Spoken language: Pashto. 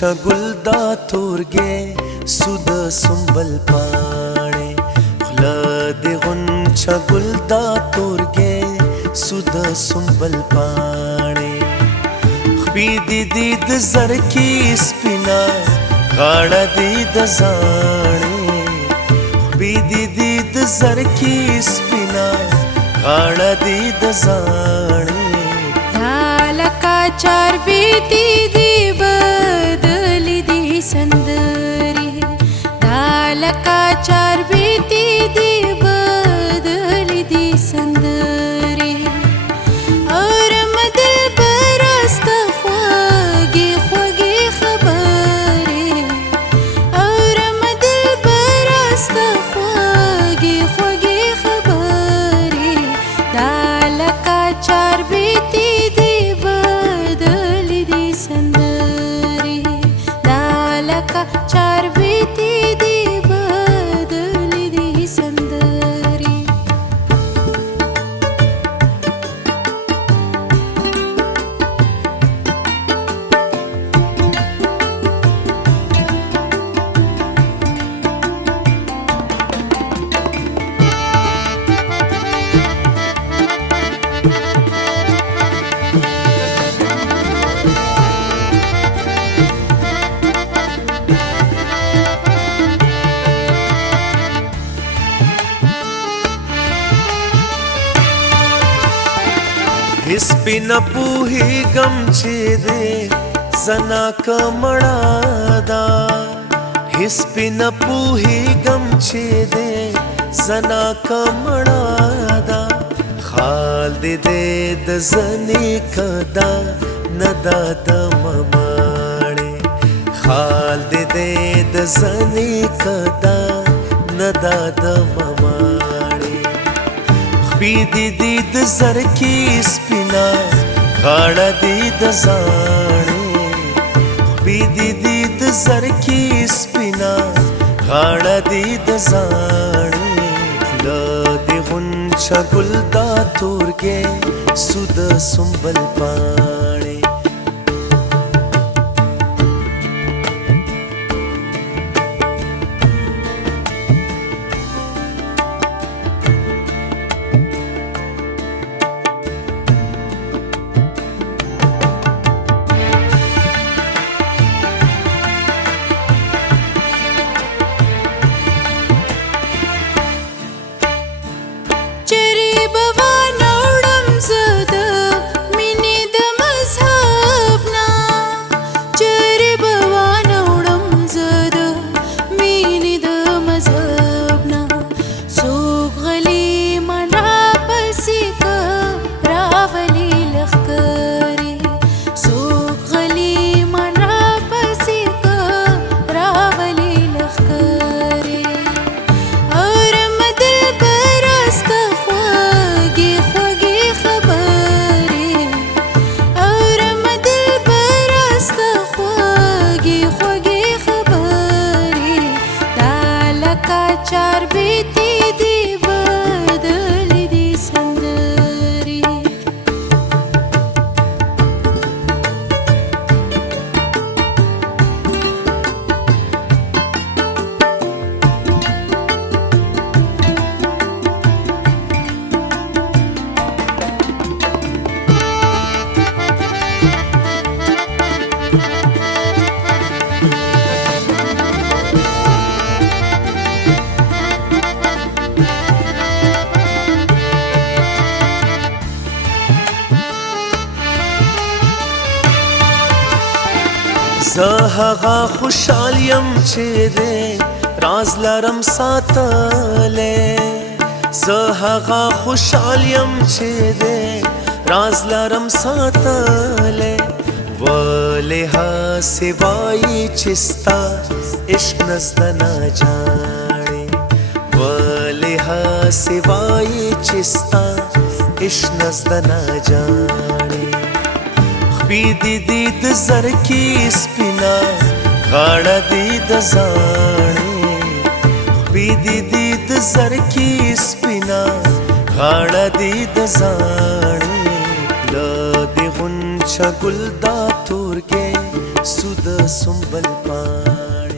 غنچه ګل دا تورګې سود سنبل پاڼې خوله د غنچه ګل دا تورګې سود سنبل پاڼې خپې دې د زرکې سپینا غاړه دې د زاڼې خپې دې د زرکې سپینا غاړه دې د زاڼې لکه چاربیتې دې بدلې دې سندرې دا لکه چاربیتې دې بدلې دې سندرې اور مدلبر ستا خوږې خوږې خبرې اور مدلبر ستا خوږې خوږې خبرې دا لکه چاربیتې چاربیتې دې بدلې دې سندرې هیڅ پې نه پوهېږم چې دې زنا که مړه ده هیڅ پې نه پوهېږم چې دې زنا که مړه ده خال دې د زنې که ده نه ده د مماڼې خال دې د زنې که ده نه ده د مماڼې خپې دې د زرکې سپینا غاړه دې د زاڼې خپې دې د زرکې سپینا غاړه دې د زاڼې خوله د غنچه ګل دا تورګې سود سنبل پاڼې چاربیتې دې بدلې دې سندرې زه هغه خوشحال یم چې دې راز لرم ساتلی زه هغه خوشحال یم چې دې راز لرم ساتلی ولې هسې وایي چې ستا عشق نه زده نه جاړې ولې هسې وایي چې ستا عشق نه زده نه جاړې خپې دې د زرکې سپینا غاړه دې د زاڼې خپې دې د زرکې سپینا غاړه دې د زاڼې له د غنچه ګل دا تورګې سود سنبل پاڼه